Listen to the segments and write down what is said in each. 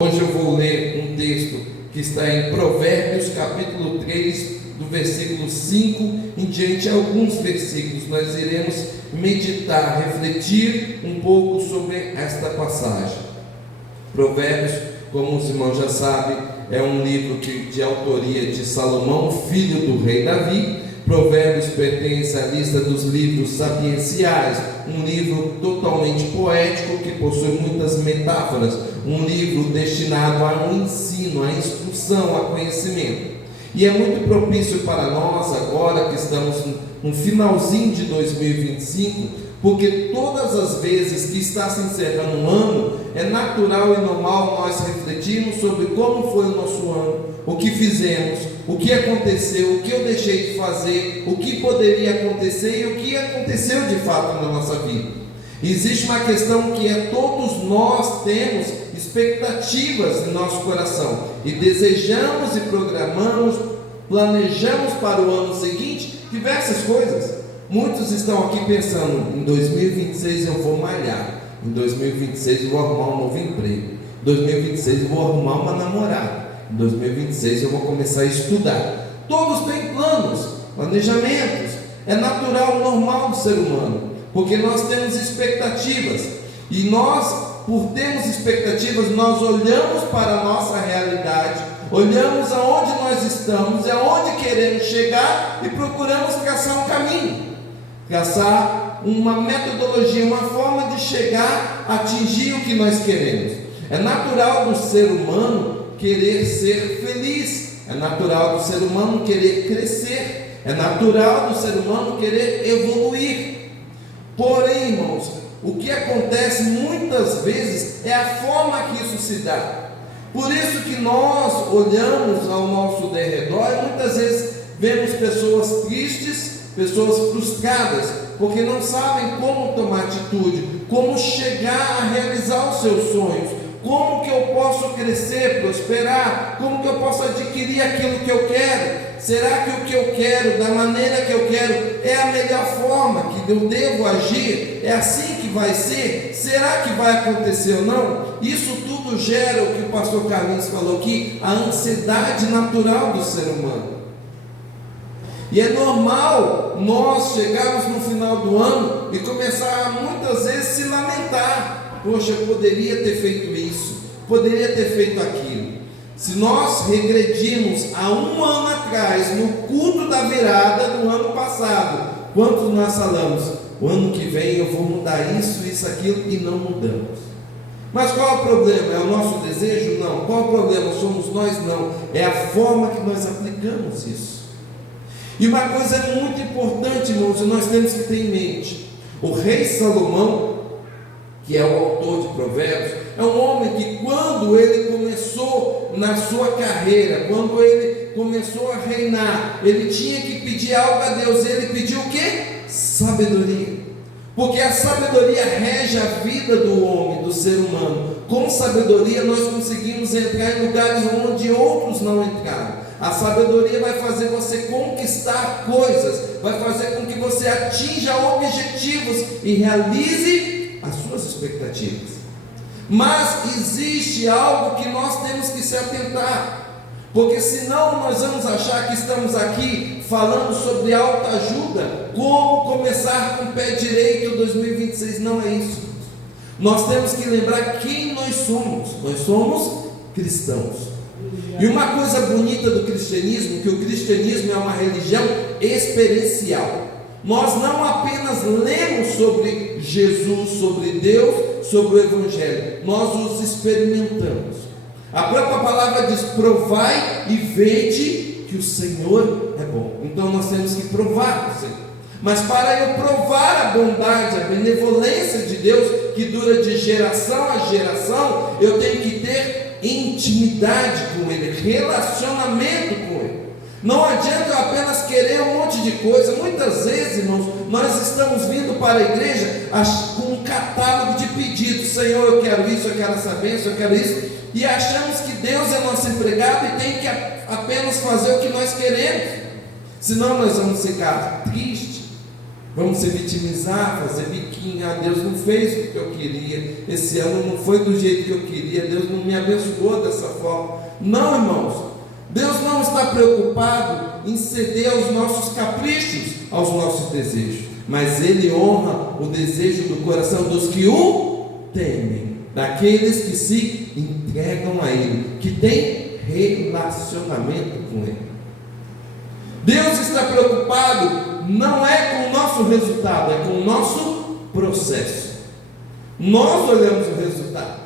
Hoje eu vou ler um texto que está em Provérbios capítulo 3, do versículo 5 em diante. Alguns versículos nós iremos meditar, refletir um pouco sobre esta passagem. Provérbios, como os irmãos já sabem, é um livro de autoria de Salomão, filho do rei Davi. Provérbios pertence à lista dos livros sapienciais, um livro totalmente poético que possui muitas metáforas, um livro destinado ao ensino, à instrução, ao conhecimento. E é muito propício para nós agora que estamos no finalzinho de 2025, porque todas as vezes que está se encerrando um ano, é natural e normal nós refletirmos sobre como foi o nosso ano, o que fizemos, o que aconteceu, o que eu deixei de fazer, o que poderia acontecer e o que aconteceu de fato na nossa vida. Existe uma questão que é: todos nós temos expectativas em nosso coração e desejamos e programamos, planejamos para o ano seguinte diversas coisas. Muitos estão aqui pensando: em 2026 eu vou malhar, em 2026 eu vou arrumar um novo emprego, em 2026 eu vou arrumar uma namorada, em 2026 eu vou começar a estudar. Todos têm planos, planejamentos. É natural, normal do ser humano, porque nós temos expectativas. E nós, por termos expectativas, nós olhamos para a nossa realidade, olhamos aonde nós estamos e aonde queremos chegar e procuramos traçar um caminho, traçar uma metodologia, uma forma de chegar, atingir o que nós queremos. É natural do ser humano querer ser feliz, é natural do ser humano querer crescer, é natural do ser humano querer evoluir. Porém, irmãos, o que acontece muitas vezes é a forma que isso se dá. Por isso que nós olhamos ao nosso derredor e muitas vezes vemos pessoas tristes, pessoas frustradas, porque não sabem como tomar atitude, como chegar a realizar os seus sonhos, como que eu posso crescer, prosperar, como que eu posso adquirir aquilo que eu quero. Será que o que eu quero, da maneira que eu quero, é a melhor forma que eu devo agir? É assim que vai ser? Será que vai acontecer ou não? Isso tudo gera o que o pastor Carlinhos falou aqui, a ansiedade natural do ser humano. E é normal nós chegarmos no final do ano e começar a muitas vezes se lamentar: poxa, eu poderia ter feito isso, poderia ter feito aquilo. Se nós regredirmos a um ano atrás, no culto da virada do ano passado, quantos nós falamos: o ano que vem eu vou mudar isso, isso, aquilo, e não mudamos. Mas qual é o problema? É o nosso desejo? Não. Qual é o problema? Somos nós? Não. É a forma que nós aplicamos isso. E uma coisa é muito importante, irmãos, e nós temos que ter em mente: o rei Salomão, que é o autor de Provérbios, é um homem que, quando ele começou na sua carreira, quando ele começou a reinar, ele tinha que pedir algo a Deus. Ele pediu o quê? Sabedoria. Porque a sabedoria rege a vida do homem, do ser humano. Com sabedoria nós conseguimos entrar em lugares onde outros não entraram. A sabedoria vai fazer você conquistar coisas, vai fazer com que você atinja objetivos e realize as suas expectativas. Mas existe algo que nós temos que se atentar, porque senão nós vamos achar que estamos aqui falando sobre autoajuda, como começar com o pé direito 2026. Não é isso. Nós temos que lembrar quem nós somos. Nós somos cristãos. E uma coisa bonita do cristianismo, que o cristianismo é uma religião experiencial. Nós não apenas lemos sobre Jesus, sobre Deus, sobre o Evangelho, nós os experimentamos. A própria palavra diz: provai e vede que o Senhor é bom. Então nós temos que provar o Senhor. Mas para eu provar a bondade, a benevolência de Deus, que dura de geração a geração, eu tenho que ter intimidade com Ele, relacionamento com Ele. Não adianta eu apenas querer um monte de coisa. Muitas vezes, irmãos, nós estamos vindo para a igreja com um catálogo de pedidos: Senhor, eu quero isso, eu quero essa bênção, eu quero isso, e achamos que Deus é nosso empregado e tem que apenas fazer o que nós queremos. Senão nós vamos ficar tristes, Vamos se vitimizar, fazer biquinho. Ah, Deus não fez o que eu queria. Esse ano não foi do jeito que eu queria. Deus não me abençoou dessa forma. Não, irmãos. Deus não está preocupado em ceder aos nossos caprichos, aos nossos desejos. Mas Ele honra o desejo do coração dos que o temem. Daqueles que se entregam a Ele, que têm relacionamento com Ele. Deus está preocupado não é com o nosso resultado, é com o nosso processo. Nós olhamos o resultado.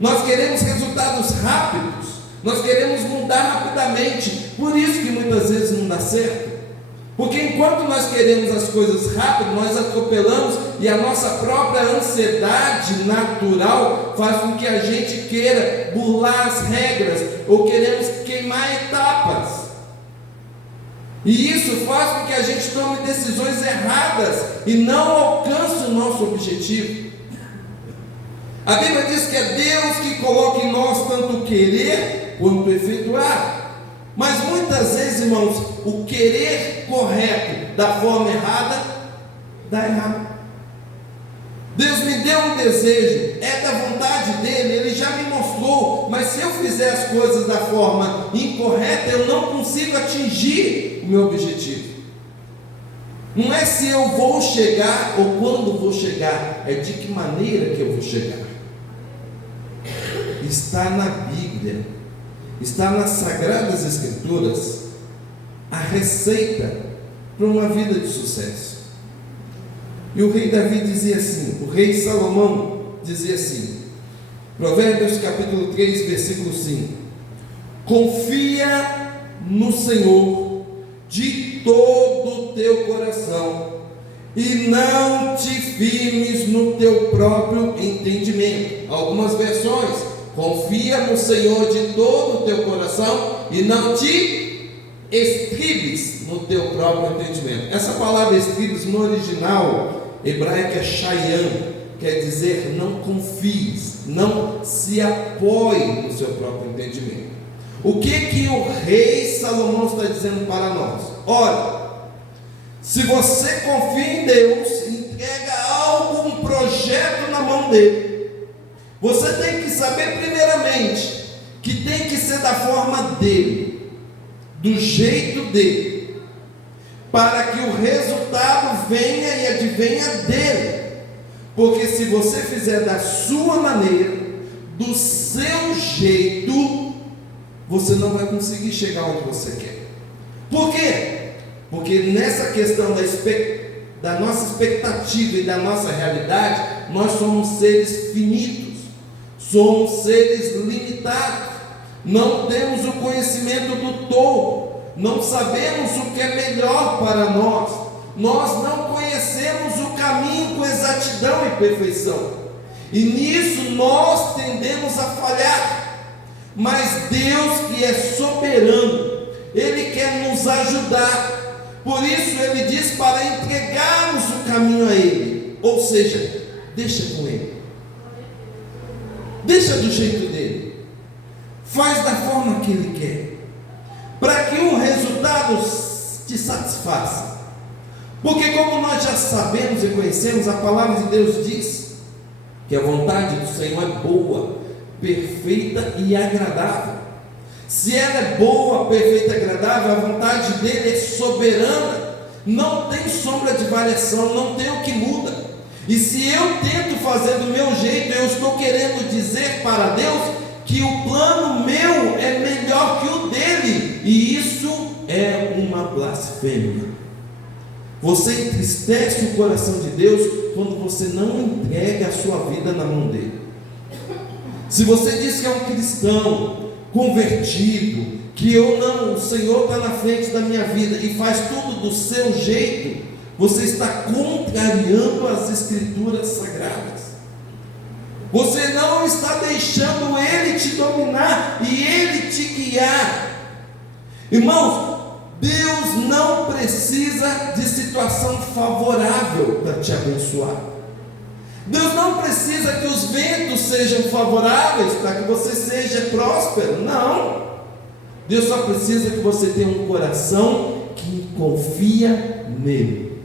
Nós queremos resultados rápidos. Nós queremos mudar rapidamente. Por isso que muitas vezes não dá certo. Porque enquanto nós queremos as coisas rápido, nós atropelamos, e a nossa própria ansiedade natural faz com que a gente queira burlar as regras, ou queremos queimar etapas. E isso faz com que a gente tome decisões erradas e não alcance o nosso objetivo. A Bíblia diz que é Deus que coloca em nós tanto o querer quanto o efetuar. Mas muitas vezes, irmãos, o querer correto da forma errada dá errado. Deus me deu um desejo, é da vontade dele, ele já me mostrou, mas se eu fizer as coisas da forma incorreta, eu não consigo atingir o meu objetivo. Não é se eu vou chegar ou quando vou chegar, é de que maneira que eu vou chegar. Está na Bíblia, está nas Sagradas Escrituras, a receita para uma vida de sucesso. E o rei Davi dizia assim, o rei Salomão dizia assim, Provérbios capítulo 3, versículo 5: confia no Senhor de todo o teu coração, e não te firmes no teu próprio entendimento. Algumas versões, confia no Senhor de todo o teu coração, e não te estribes no teu próprio entendimento. Essa palavra estribes no original hebraico é shayan, quer dizer não confies, não se apoie no seu próprio entendimento. O que o rei Salomão está dizendo para nós? Olha, se você confia em Deus, entrega algo, um projeto na mão dele, você tem que saber primeiramente que tem que ser da forma dele, do jeito dele, para que o resultado venha e advenha dele. Porque se você fizer da sua maneira, do seu jeito, você não vai conseguir chegar onde você quer. Por quê? Porque nessa questão da nossa expectativa e da nossa realidade, nós somos seres finitos, somos seres limitados, não temos o conhecimento do todo, não sabemos o que é melhor para nós, nós não conhecemos o caminho com exatidão e perfeição, e nisso nós tendemos a falhar. Mas Deus, que é soberano, Ele quer nos ajudar. Por isso Ele diz para entregarmos o caminho a Ele. Ou seja, deixa com Ele, deixa do jeito dele, faz da forma que Ele quer, para que o resultado te satisfaça. Porque como nós já sabemos e conhecemos, a palavra de Deus diz que a vontade do Senhor é boa, perfeita e agradável. Se ela é boa, perfeita e agradável, a vontade dele é soberana, não tem sombra de variação, não tem o que muda. E se eu tento fazer do meu jeito, eu estou querendo dizer para Deus que o plano meu é melhor que o dele, e isso é uma blasfêmia. Você entristece o coração de Deus quando você não entrega a sua vida na mão dele. Se você diz que é um cristão convertido, que o Senhor está na frente da minha vida e faz tudo do seu jeito, você está contrariando as Escrituras Sagradas. Você não está deixando Ele te dominar e Ele te guiar. Irmãos, Deus não precisa de situação favorável para te abençoar. Deus não precisa que os ventos sejam favoráveis para que você seja próspero. Não. Deus só precisa que você tenha um coração que confia nele.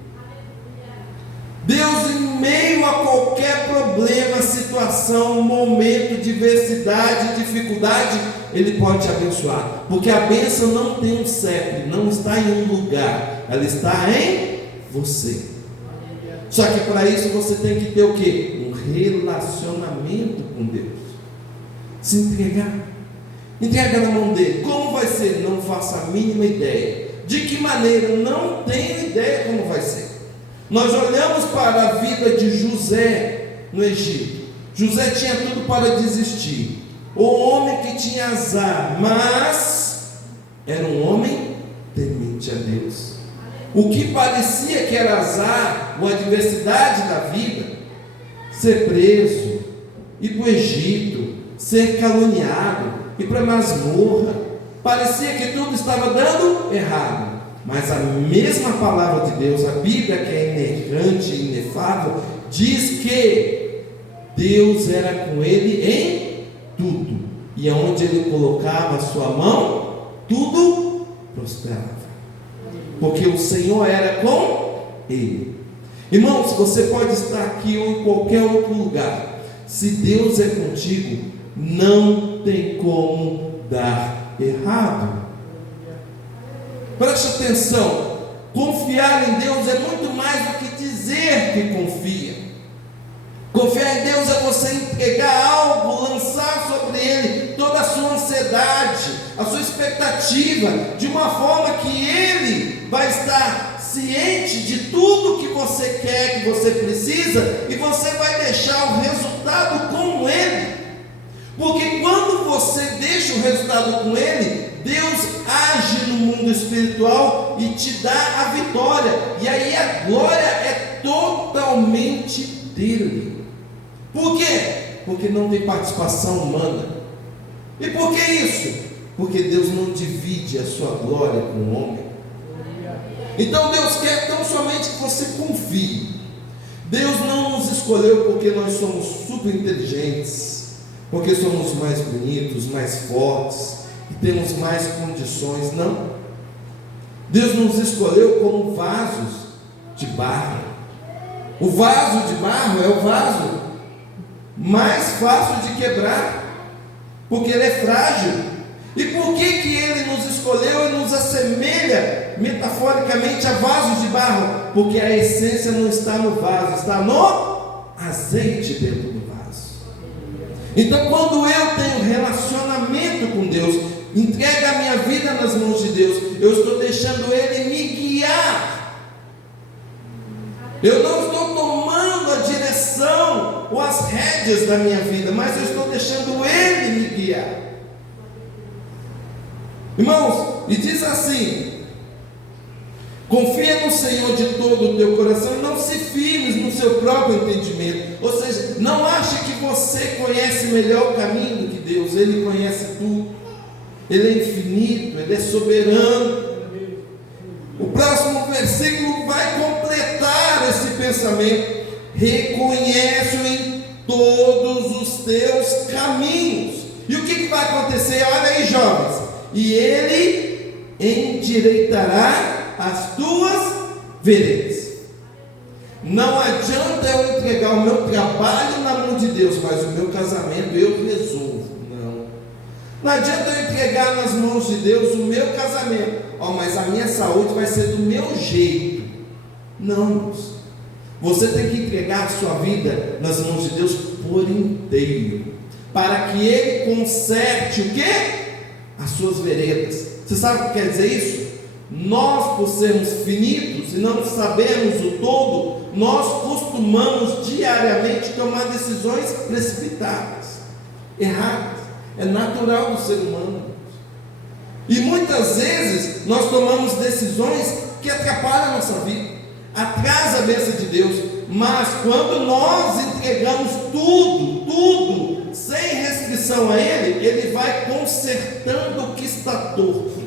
problema, situação, momento, diversidade, dificuldade, Ele pode te abençoar, porque a bênção não tem um CEP, não está em um lugar, ela está em você. Só que para isso você tem que ter o quê? Um relacionamento com Deus. Se entregar. Entrega na mão dele. Como vai ser? Não faço a mínima ideia. De que maneira? Não tenho ideia como vai ser. Nós olhamos para a vida de José no Egito. José tinha tudo para desistir. O homem que tinha azar, mas era um homem temente a Deus. O que parecia que era azar, uma adversidade da vida, ser preso, ir para o Egito, ser caluniado, ir para a masmorra, parecia que tudo estava dando errado. Mas a mesma palavra de Deus, a Bíblia, que é inerrante e inefável, diz que Deus era com ele em tudo, e aonde ele colocava a sua mão, tudo prosperava, porque o Senhor era com ele. Irmãos, você pode estar aqui ou em qualquer outro lugar, se Deus é contigo, não tem como dar errado. Preste atenção, confiar em Deus é muito mais do que dizer que confia. Confiar em Deus é você entregar algo, lançar sobre Ele toda a sua ansiedade, a sua expectativa, de uma forma que Ele vai estar ciente de tudo que você quer, que você precisa, e você vai deixar o resultado com Ele. Porque quando você deixa o resultado com Ele, Deus age no mundo espiritual e te dá a vitória, e aí a glória é totalmente dele. Por quê? Porque não tem participação humana. E por que isso? Porque Deus não divide a sua glória com o homem. Então Deus quer tão somente que você confie. Deus não nos escolheu porque nós somos super inteligentes, porque somos mais bonitos, mais fortes, e temos mais condições. Não. Deus nos escolheu como vasos de barro. O vaso de barro é o vaso mais fácil de quebrar, porque ele é frágil. E por que Ele nos escolheu e nos assemelha metaforicamente a vasos de barro? Porque a essência não está no vaso, está no azeite dentro do vaso. Então, quando eu tenho relacionamento com Deus, entrego a minha vida nas mãos de Deus, eu estou deixando Ele me guiar. Eu não estou tomando a direção ou as rédeas da minha vida, mas eu estou deixando Ele me guiar. Irmãos, e diz assim: confia no Senhor de todo o teu coração e não se firmes no seu próprio entendimento. Ou seja, não ache que você conhece melhor o caminho do que Deus. Ele conhece tudo, Ele é infinito, Ele é soberano. O próximo versículo vai completar esse pensamento: reconhece-o em todos os teus caminhos. E o que vai acontecer? Olha aí, jovens: e Ele endireitará as tuas veredas. Não adianta eu entregar o meu trabalho na mão de Deus, mas o meu casamento eu resolvo. Não adianta eu entregar nas mãos de Deus o meu casamento, mas a minha saúde vai ser do meu jeito. Não, irmãos. Você tem que entregar a sua vida nas mãos de Deus por inteiro, para que Ele conserte o quê? As suas veredas. Você sabe o que quer dizer isso? Nós, por sermos finitos e não sabemos o todo, nós costumamos diariamente tomar decisões precipitadas, erradas. É natural do ser humano. E muitas vezes nós tomamos decisões que atrapalham a nossa vida, atrasa a bênção de Deus. Mas quando nós entregamos tudo, sem restrição a Ele, Ele vai consertando o que está torto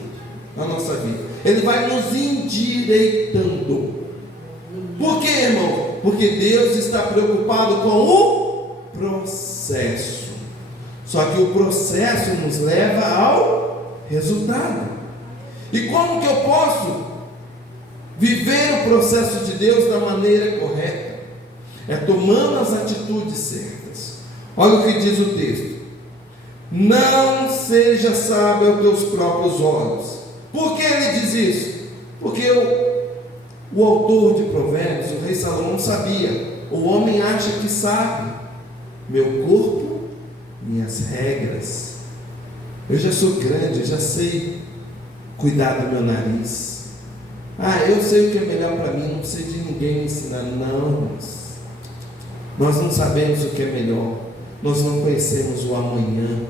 na nossa vida. Ele vai nos endireitando. Por quê, irmão? Porque Deus está preocupado com o processo. Só que o processo nos leva ao resultado. E como que eu posso viver o processo de Deus da maneira correta? é tomando as atitudes certas. Olha o que diz o texto: não seja sábio aos teus próprios olhos. Por que ele diz isso? Porque o autor de Provérbios, o rei Salomão, sabia: o homem acha que sabe, meu corpo, minhas regras. Eu já sou grande, eu já sei cuidar do meu nariz. Eu sei o que é melhor para mim, não preciso de ninguém me ensinar. Não, irmãos. Nós não sabemos o que é melhor, nós não conhecemos o amanhã,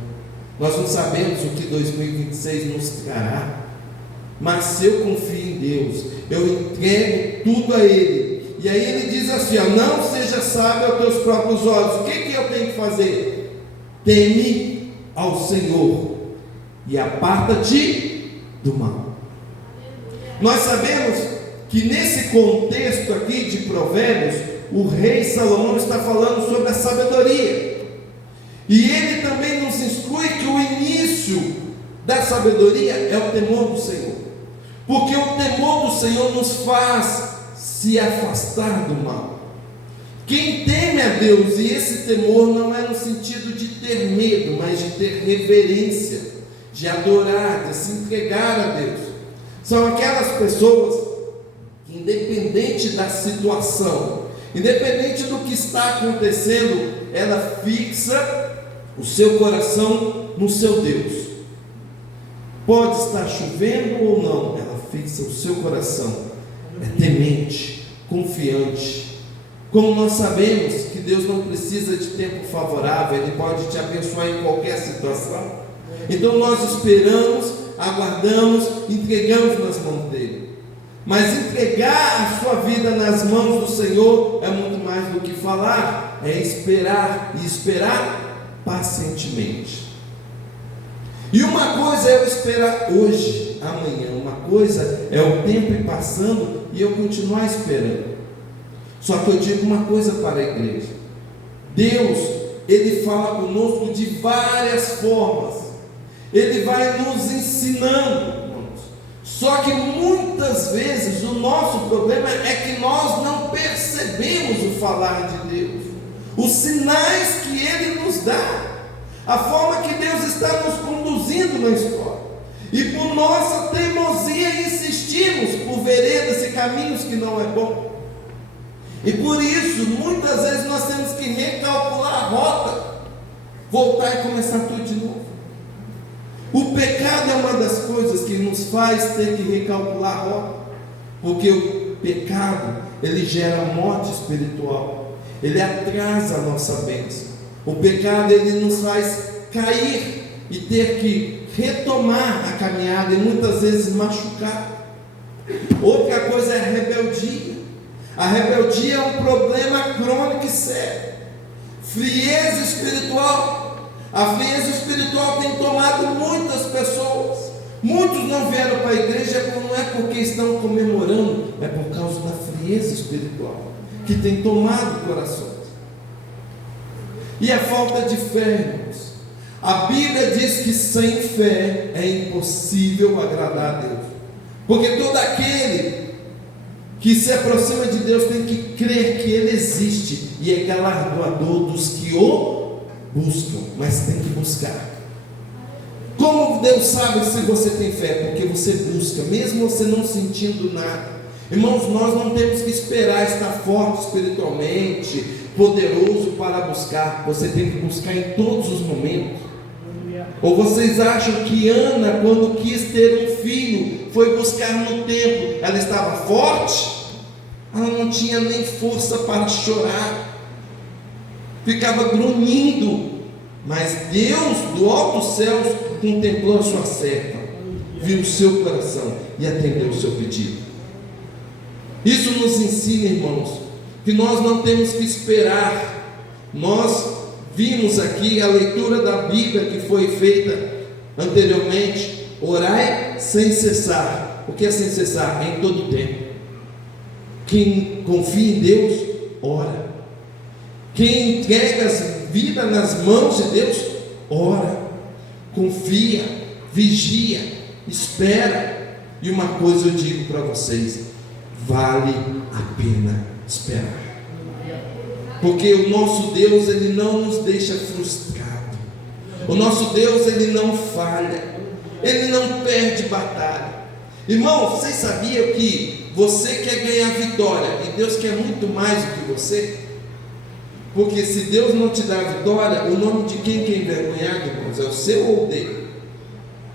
nós não sabemos o que 2026 nos trará. Mas se eu confio em Deus, eu entrego tudo a Ele. E aí Ele diz assim: não seja sábio aos teus próprios olhos. O que eu tenho que fazer? Teme ao Senhor e aparta-te do mal. Nós sabemos que nesse contexto aqui de Provérbios, o rei Salomão está falando sobre a sabedoria. E ele também nos instrui que o início da sabedoria é o temor do Senhor. Porque o temor do Senhor nos faz se afastar do mal. Quem teme a Deus, e esse temor não é no sentido de ter medo, mas de ter reverência, de adorar, de se entregar a Deus, são aquelas pessoas que, independente da situação, independente do que está acontecendo, ela fixa o seu coração no seu Deus. Pode estar chovendo ou não, ela fixa o seu coração, é temente, confiante. Como nós sabemos que Deus não precisa de tempo favorável, Ele pode te abençoar em qualquer situação. Então nós esperamos, aguardamos, entregamos nas mãos dEle. Mas entregar a sua vida nas mãos do Senhor é muito mais do que falar, é esperar, e esperar pacientemente. E uma coisa é eu esperar hoje, amanhã, uma coisa é o tempo ir passando e eu continuar esperando. Só que eu digo uma coisa para a igreja: Deus, Ele fala conosco de várias formas, Ele vai nos ensinando. Só que muitas vezes o nosso problema é que nós não percebemos o falar de Deus, os sinais que Ele nos dá, a forma que Deus está nos conduzindo na história. E por nossa teimosia insistimos por veredas e caminhos que não é bom. E por isso, muitas vezes nós temos que recalcular a rota, voltar e começar tudo de novo. O pecado é uma das coisas que nos faz ter que recalcular a rota, porque o pecado, ele gera morte espiritual, ele atrasa a nossa bênção. O pecado, ele nos faz cair e ter que retomar a caminhada e muitas vezes machucar. Outra coisa é a rebeldia. A rebeldia é um problema crônico e sério. Frieza espiritual. A frieza espiritual tem tomado muitas pessoas. Muitos não vieram para a igreja, não é porque estão comemorando, é por causa da frieza espiritual que tem tomado corações. E a falta de fé, irmãos. A Bíblia diz que sem fé é impossível agradar a Deus. Porque todo aquele que se aproxima de Deus tem que crer que Ele existe e é galardoador dos que o buscam, mas tem que buscar. Como Deus sabe se você tem fé? Porque você busca, mesmo você não sentindo nada. Irmãos, nós não temos que esperar estar forte espiritualmente, poderoso para buscar. Você tem que buscar em todos os momentos. Ou vocês acham que Ana, quando quis ter um filho, foi buscar no templo, ela estava forte? Ela não tinha nem força para chorar, ficava grunhindo. Mas Deus do alto céus contemplou a sua serva, viu o seu coração e atendeu o seu pedido. Isso nos ensina, irmãos, que nós não temos que esperar. Nós vimos aqui a leitura da Bíblia que foi feita anteriormente. Orai sem cessar. O que é sem cessar? Em todo tempo. Quem confia em Deus, ora. Quem entrega a vida nas mãos de Deus, ora. Confia, vigia, espera. E uma coisa eu digo para vocês: vale a pena esperar. Porque o nosso Deus, Ele não nos deixa frustrado. O nosso Deus, Ele não falha. Ele não perde batalha. Irmão, vocês sabiam que você quer ganhar vitória e Deus quer muito mais do que você? Porque se Deus não te dá vitória, o nome de quem é envergonhado, irmãos, é o seu ou o dele?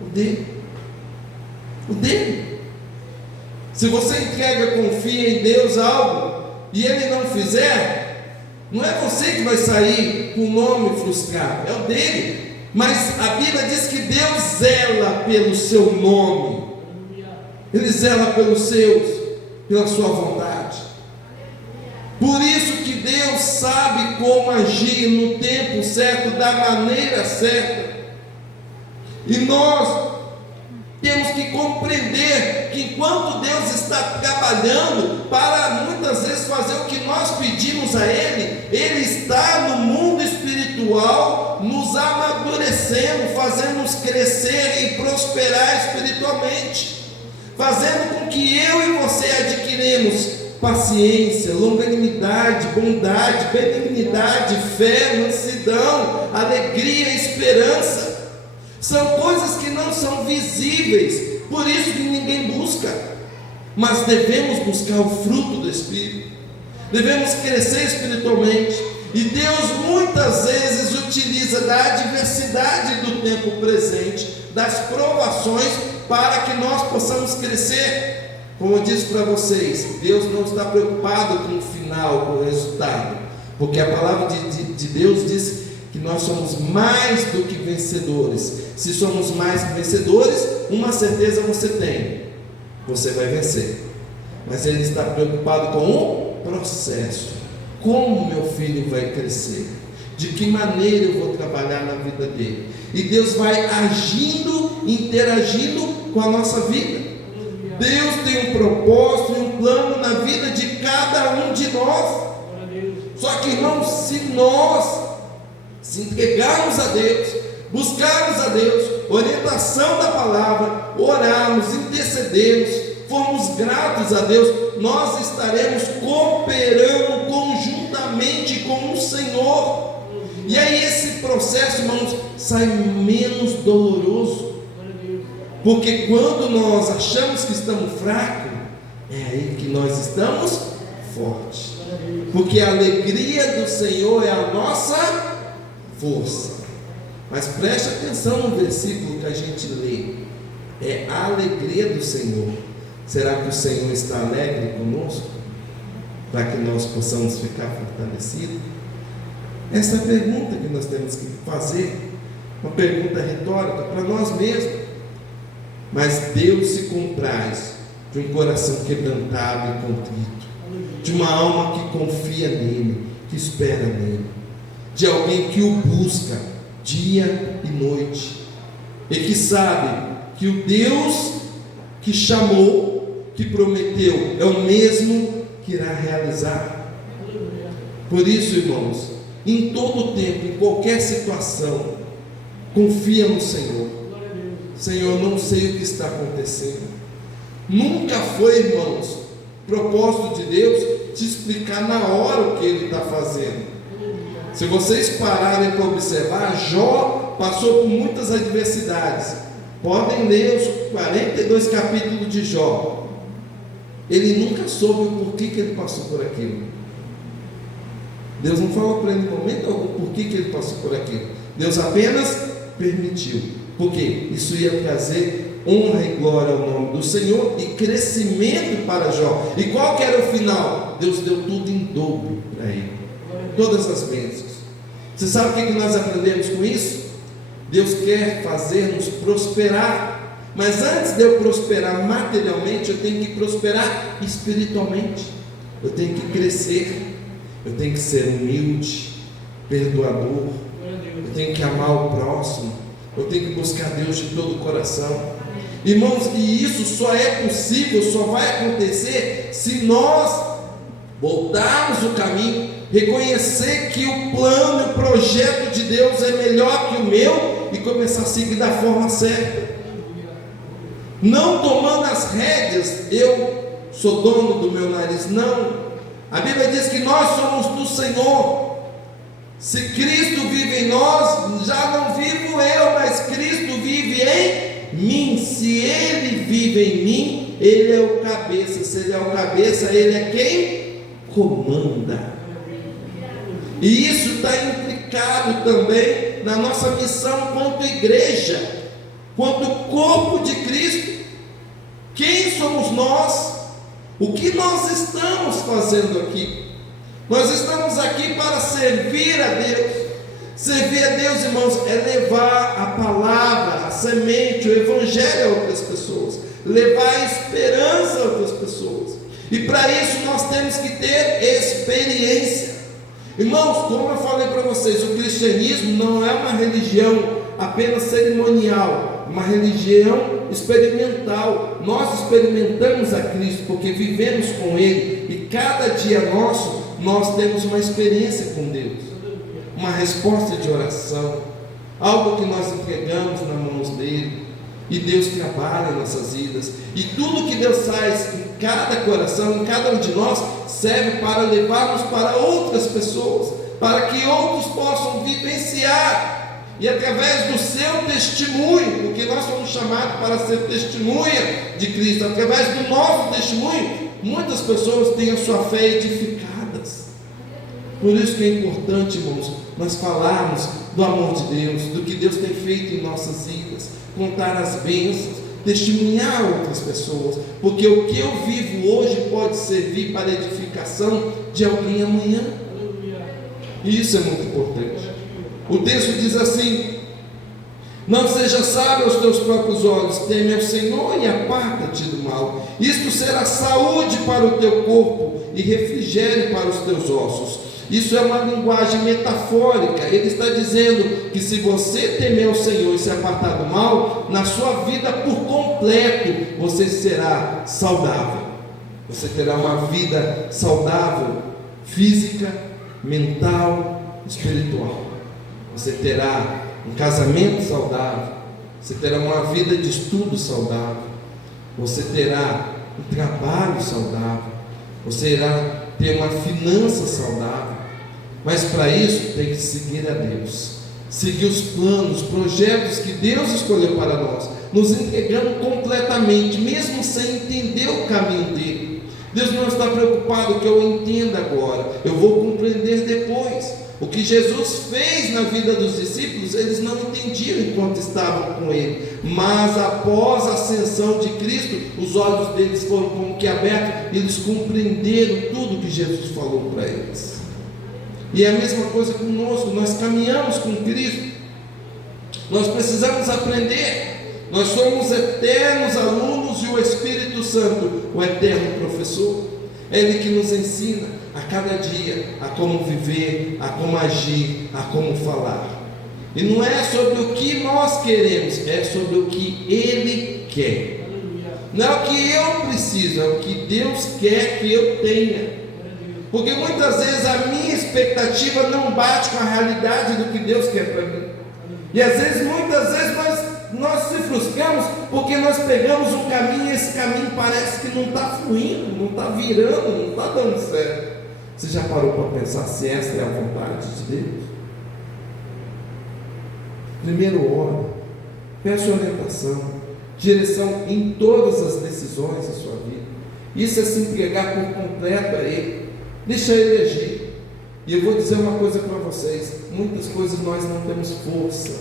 O dele. O dele. Se você entrega, confia em Deus algo e Ele não fizer, não é você que vai sair com o nome frustrado, é o dele. Mas a Bíblia diz que Deus zela pelo seu nome. Ele zela pelos seus, pela sua vontade. Por isso que Deus sabe como agir no tempo certo, da maneira certa. E nós temos que compreender que enquanto Deus está trabalhando para muitas vezes fazer o que nós pedimos a Ele, Ele está no mundo espiritual nos amadurecendo, fazendo-nos crescer e prosperar espiritualmente, fazendo com que eu e você adquirimos paciência, longanimidade, bondade, benignidade, fé, mansidão, alegria, esperança. São coisas que não são visíveis, por isso que ninguém busca, mas devemos buscar o fruto do Espírito, devemos crescer espiritualmente, e Deus muitas vezes utiliza da adversidade do tempo presente, das provações, para que nós possamos crescer. Como eu disse para vocês, Deus não está preocupado com o final, com o resultado, porque a palavra de Deus diz que nós somos mais do que vencedores. Se somos mais que vencedores, uma certeza você tem: você vai vencer. Mas Ele está preocupado com o processo. Como meu filho vai crescer? De que maneira eu vou trabalhar na vida dele? E Deus vai agindo, interagindo com a nossa vida. Deus tem um propósito e um plano na vida de cada um de nós. Só que, irmãos, se nós se entregarmos a Deus, buscarmos a Deus, orientação da palavra, orarmos, intercedermos, formos gratos a Deus, nós estaremos cooperando conjuntamente com o Senhor. E aí esse processo, irmãos, sai menos doloroso. Porque quando nós achamos que estamos fracos, é aí que nós estamos fortes. Porque a alegria do Senhor é a nossa força. Mas preste atenção no versículo que a gente lê. É a alegria do Senhor. Será que o Senhor está alegre conosco? Para que nós possamos ficar fortalecidos? Essa é a pergunta que nós temos que fazer. Uma pergunta retórica para nós mesmos. Mas Deus se compraz de um coração quebrantado e contrito, de uma alma que confia nele, que espera nele, de alguém que o busca dia e noite, e que sabe que o Deus que chamou, que prometeu, é o mesmo que irá realizar. Por isso, irmãos, em todo tempo, em qualquer situação, confia no Senhor. Senhor, não sei o que está acontecendo. Nunca foi, irmãos, propósito de Deus te explicar na hora o que Ele está fazendo. Se vocês pararem para observar, Jó passou por muitas adversidades. Podem ler os 42 capítulos de Jó. Ele nunca soube o porquê que ele passou por aquilo. Deus não falou para ele em momento algum porquê que ele passou por aquilo. Deus apenas permitiu. Porque isso ia trazer honra e glória ao nome do Senhor e crescimento para Jó. E qual que era o final? Deus deu tudo em dobro para ele, todas as bênçãos. Você sabe o que nós aprendemos com isso? Deus quer fazer-nos prosperar, mas antes de eu prosperar materialmente, eu tenho que prosperar espiritualmente. Eu tenho que crescer, eu tenho que ser humilde, perdoador, eu tenho que amar o próximo, eu tenho que buscar Deus de todo o coração. Irmãos, e isso só é possível, só vai acontecer se nós voltarmos o caminho, reconhecer que o plano, o projeto de Deus é melhor que o meu e começar a seguir da forma certa. Não tomando as rédeas, eu sou dono do meu nariz, não. A Bíblia diz que nós somos do Senhor. Se Cristo vive em nós, já não vivo eu, mas Cristo vive em mim. Se Ele vive em mim, Ele é o cabeça. Se Ele é o cabeça, Ele é quem comanda. E isso está implicado também na nossa missão quanto igreja, quanto corpo de Cristo. Quem somos nós? O que nós estamos fazendo aqui? Nós estamos aqui para servir a Deus. Servir a Deus, irmãos, é levar a palavra, a semente, o evangelho a outras pessoas, levar a esperança a outras pessoas. E para isso nós temos que ter experiência. Irmãos, como eu falei para vocês, o cristianismo não é uma religião apenas cerimonial, uma religião experimental. Nós experimentamos a Cristo porque vivemos com Ele, e cada dia nosso nós temos uma experiência com Deus, uma resposta de oração, algo que nós entregamos nas mãos dele, e Deus trabalha em nossas vidas, e tudo que Deus faz em cada coração, em cada um de nós, serve para levarmos para outras pessoas, para que outros possam vivenciar, e através do seu testemunho, porque nós somos chamados para ser testemunha de Cristo, através do nosso testemunho, muitas pessoas têm a sua fé edificadas. Por isso que é importante, irmãos, nós falarmos do amor de Deus, do que Deus tem feito em nossas vidas, contar as bênçãos, testemunhar outras pessoas, porque o que eu vivo hoje pode servir para a edificação de alguém amanhã. E isso é muito importante. O texto diz assim: não seja sábio aos teus próprios olhos, teme ao Senhor e aparta-te do mal. Isto será saúde para o teu corpo e refrigério para os teus ossos. Isso é uma linguagem metafórica. Ele está dizendo que se você temer o Senhor e se apartar do mal, na sua vida por completo você será saudável. Você terá uma vida saudável, física, mental, espiritual. Você terá um casamento saudável, você terá uma vida de estudo saudável, você terá um trabalho saudável, você irá ter uma finança saudável. Mas para isso tem que seguir a Deus, seguir os planos, os projetos que Deus escolheu para nós, nos entregando completamente, mesmo sem entender o caminho dele. Deus não está preocupado que eu entenda agora, eu vou compreender depois. O que Jesus fez na vida dos discípulos, eles não entendiam enquanto estavam com Ele, mas após a ascensão de Cristo, os olhos deles foram como que abertos, e eles compreenderam tudo que Jesus falou para eles. E é a mesma coisa conosco, nós caminhamos com Cristo, nós precisamos aprender, nós somos eternos alunos, e o Espírito Santo, o eterno professor, é Ele que nos ensina a cada dia a como viver, a como agir, a como falar. E não é sobre o que nós queremos, é sobre o que Ele quer. Não é o que eu preciso, é o que Deus quer que eu tenha. Porque muitas vezes a minha expectativa não bate com a realidade do que Deus quer para mim. E às vezes, muitas vezes nós se frustramos porque nós pegamos um caminho, e esse caminho parece que não está fluindo, não está virando, não está dando certo. Você já parou para pensar se essa é a vontade de Deus? Primeiro ora, peça orientação, direção em todas as decisões da sua vida. Isso é se entregar por completo a Ele, deixa Ele agir. E eu vou dizer uma coisa para vocês: muitas coisas nós não temos força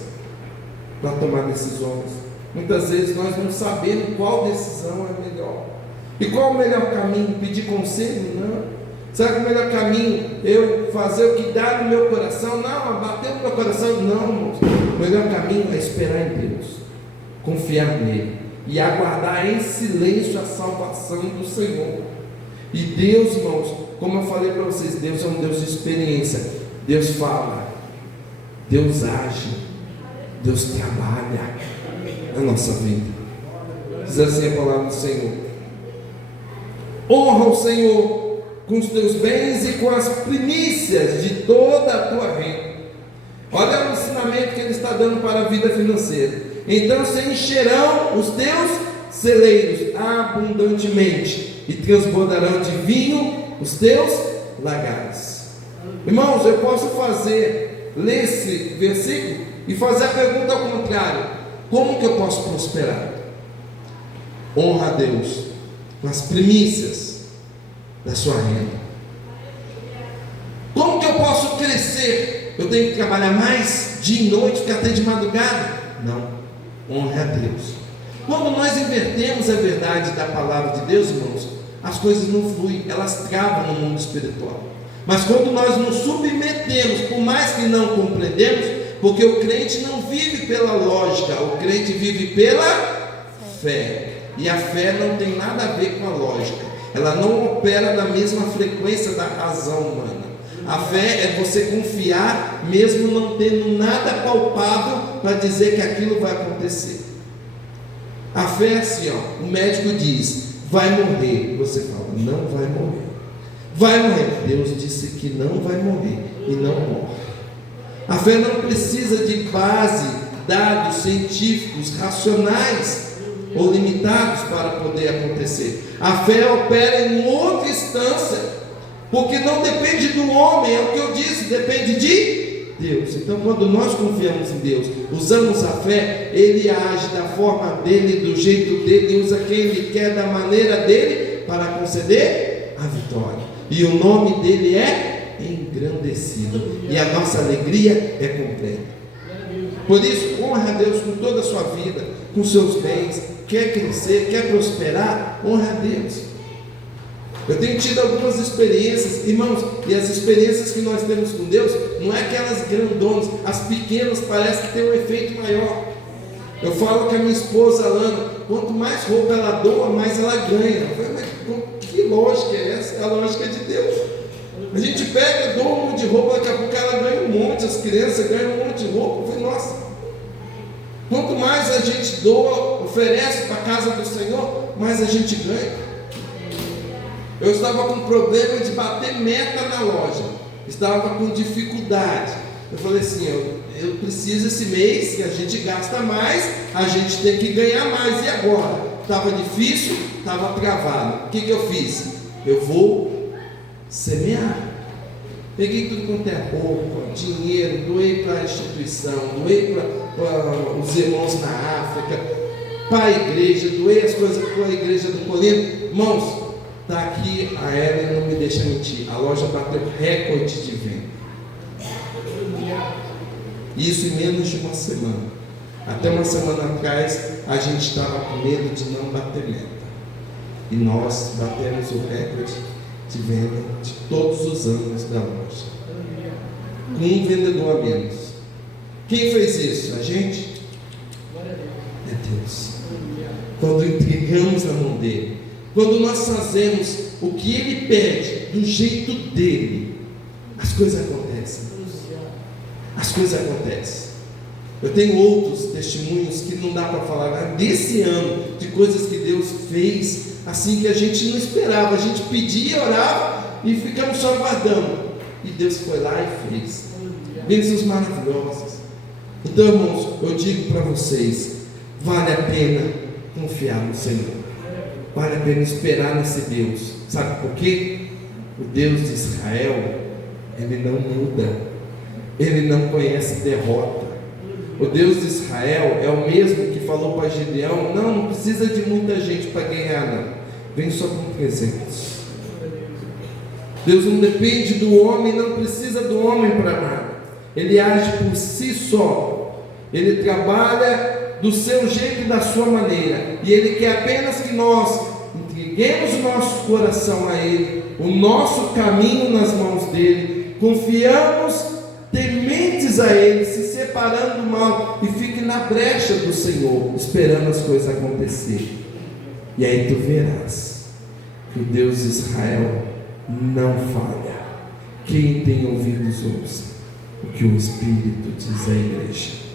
para tomar decisões. Muitas vezes nós não sabemos qual decisão é melhor. E qual o melhor caminho? Pedir conselho? Não. Será que o melhor caminho é eu fazer o que dá no meu coração? Não, bater no meu coração? Não, irmãos. O melhor caminho é esperar em Deus, confiar nele e aguardar em silêncio a salvação do Senhor. E Deus, irmãos, como eu falei para vocês, Deus é um Deus de experiência. Deus fala, Deus age, Deus trabalha na nossa vida. Diz assim a palavra do Senhor: honra o Senhor com os teus bens e com as primícias de toda a tua renda. Olha o ensinamento que ele está dando para a vida financeira. Então se encherão os teus celeiros abundantemente, e transbordarão de vinho os teus lagares. Irmãos, eu posso ler esse versículo e fazer a pergunta ao contrário: como que eu posso prosperar? Honra a Deus com as primícias da sua renda. Como que eu posso crescer? Eu tenho que trabalhar mais dia e noite, ficar até de madrugada? Não. Honra a Deus. Quando nós invertemos a verdade da palavra de Deus, irmãos, as coisas não fluem, elas travam no mundo espiritual. Mas quando nós nos submetemos, por mais que não compreendemos, porque o crente não vive pela lógica, o crente vive pela fé. E a fé não tem nada a ver com a lógica, ela não opera na mesma frequência da razão humana. A fé é você confiar, mesmo não tendo nada palpável para dizer que aquilo vai acontecer. A fé é assim, ó, o médico diz, vai morrer, e você fala, não vai morrer. Vai morrer, Deus disse que não vai morrer, e não morre. A fé não precisa de base, dados científicos, racionais ou limitados para poder acontecer. A fé opera em outra instância, porque não depende do homem, é o que eu disse, depende de Deus. Então, quando nós confiamos em Deus, usamos a fé, Ele age da forma dele, do jeito dele, usa quem Ele quer, da maneira dele, para conceder a vitória. E o nome dele é engrandecido, e a nossa alegria é completa. Por isso, honra a Deus com toda a sua vida, com seus bens. Quer crescer, quer prosperar, honra a Deus. Eu tenho tido algumas experiências, irmãos, e as experiências que nós temos com Deus, não é aquelas grandonas, as pequenas parece que tem um efeito maior. Eu falo com a minha esposa Alana, quanto mais roupa ela doa, mais ela ganha. Eu falei, mas que lógica é essa? É a lógica de Deus. A gente pega, doa um monte de roupa, daqui a pouco ela ganha um monte, as crianças ganham um monte de roupa. Eu falei, nossa, quanto mais a gente doa, oferece para a casa do Senhor, mais a gente ganha. Eu estava com problema de bater meta na loja, estava com dificuldade. Eu falei assim, eu preciso esse mês, que a gente gasta mais, a gente tem que ganhar mais. E agora? Estava difícil, estava travado. O que eu fiz? Eu vou semear. Peguei tudo quanto é roupa, dinheiro, doei para a instituição, doei para os irmãos na África, para a igreja, doei as coisas para a igreja do Colino. Irmãos, está aqui, a Ellen não me deixa mentir, a loja bateu recorde de venda. Isso em menos de uma semana. Até uma semana atrás, a gente estava com medo de não bater meta. E nós batemos o recorde de venda de todos os anos da loja. Com um vendedor a menos. Quem fez isso? A gente? É Deus. Quando entregamos na mão dele, quando nós fazemos o que ele pede, do jeito dele, as coisas acontecem. As coisas acontecem. Eu tenho outros testemunhos que não dá para falar desse ano, de coisas que Deus fez, assim que a gente não esperava. A gente pedia, orava e ficamos só aguardando. E Deus foi lá e fez. Bênçãos maravilhosas. Então, irmãos, eu digo para vocês, vale a pena confiar no Senhor. Vale a pena esperar nesse Deus. Sabe por quê? O Deus de Israel, Ele não muda. Ele não conhece derrota. O Deus de Israel é o mesmo que falou para Gideão, não precisa de muita gente para ganhar, não. Vem só com 300. Deus não depende do homem, não precisa do homem para nada. Ele age por si só. Ele trabalha do seu jeito e da sua maneira. E Ele quer apenas que nós entreguemos o nosso coração a Ele, o nosso caminho nas mãos dEle, confiamos tementes a Ele, se separando do mal, e fique na brecha do Senhor, esperando as coisas acontecerem. E aí tu verás que o Deus de Israel não falha. Quem tem ouvidos ouça o que o Espírito diz à igreja.